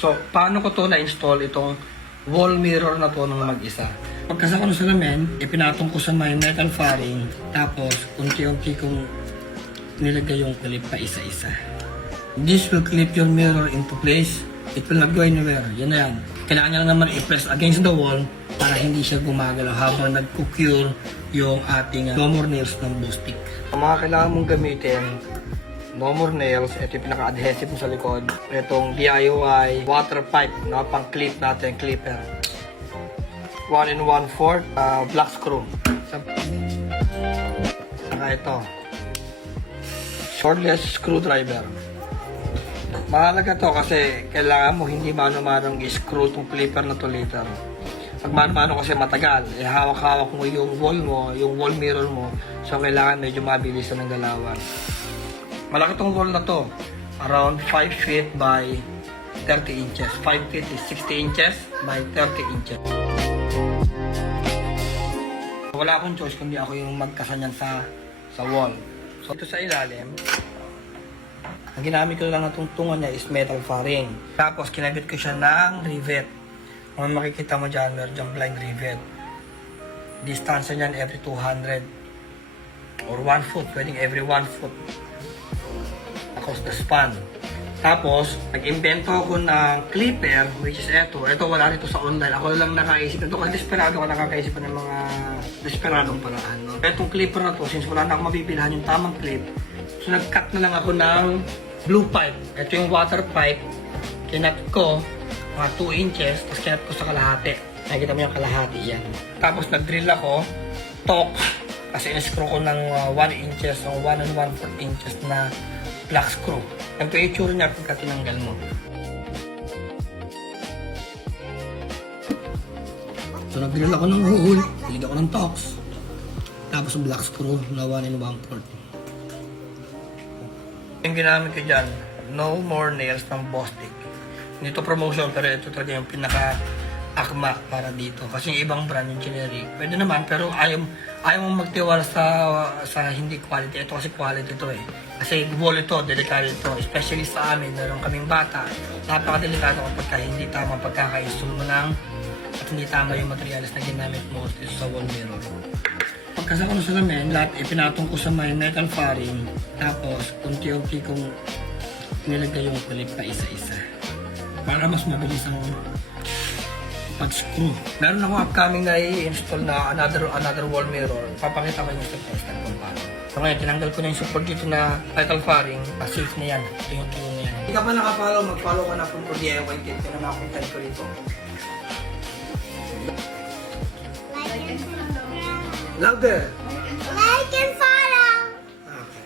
So, paano ko to na-install itong wall mirror na to ng mag-isa? Pagkasa ko ng salamin, ipinatong ko sa may metal fairing, tapos unti-unti kong nilagay yung clip pa isa-isa. This will clip your mirror into place. It will not go anywhere. Yan na yan. Kailangan niya lang naman i-press against the wall para hindi siya gumagalaw habang nag-cure yung ating no more nails ng Bostick. Ang mga kailangan mong gamitin, no more nails, ito yung pinaka-adhesive mo sa likod. Itong DIY water pipe na pang-clip natin, clipper. 1 1/4 black screw. Saka ito, shortless screwdriver. Mahalaga to kasi kailangan mo hindi mano-manong i-screw itong clipper na to later. Pag mano-mano kasi matagal, hawak-hawak mo yung wall mo, yung wall mirror mo, so kailangan medyo mabilis ng galawan. Malaki tong wall na to, around 5 feet by 30 inches. 5 feet is 60 inches by 30 inches. Wala akong choice kundi ako yung magkasanyan sa wall. So ito sa ilalim, ang ginamit ko lang ng tungtungan niya is metal fairing. Tapos kinabit ko siya ng rivet. Kung makikita mo dyan, meron dyan blind rivet. Distansya niyan every 200 or 1 foot. Pwedeng every 1 foot across the span. Tapos, nag-invento ako ng clipper, which is ito. Ito wala rito sa online. Ako lang nakaisip. Ito kasi desperado ako nakakaisip ng mga desperadong paraan. No? Itong clipper na to, since wala na ako mabibilhan yung tamang clip, so nag-cut na lang ako ng blue pipe. Ito yung water pipe. Kinat ko mga 2 inches, tapos kinat ko sa kalahati. Nakikita mo yung kalahati yan. Tapos nag-drill ako, torque, kasi in-screw ko ng 1 inches o 1 1/4 inches na black screw. Ito yung itsura niya pagka tinanggal mo. So nag-drill ako ng hole, nilig ako ng torques, tapos yung black screw na 1 1/4. Yung ginamit ko dyan, no more nails ng Bostick. Hindi to promotion, pero ito talaga yung pinaka-akma para dito. Kasi yung ibang brand, yung generic, pwede naman, pero ayaw mong magtiwala sa hindi quality. Ito kasi quality to eh. Kasi wall ito, delikado ito. Especially sa amin, meron kaming bata. Napaka-delikado kapag hindi tama pagkaka-install mo ng at hindi tama yung materials na ginamit mo sa wall mirror. Pagkasa ko ng salamin, lahat ipinatong ko sa may metal fairing. Tapos, unti-unti kong nilagay yung clip pa isa-isa. Para mas mabilis ang pag-screw. Meron ako upcoming na i-install na another wall mirror. Papakita ko yung step by step kung paano. So ngayon, tinanggal ko na yung support dito na metal fairing. Safe na yan. Ito yung tuyo na yan. Hindi ka pa nakafollow, mag-follow ka na from DIY Kit. Ito na nakuntan ko dito. Louder! Like and follow! Okay.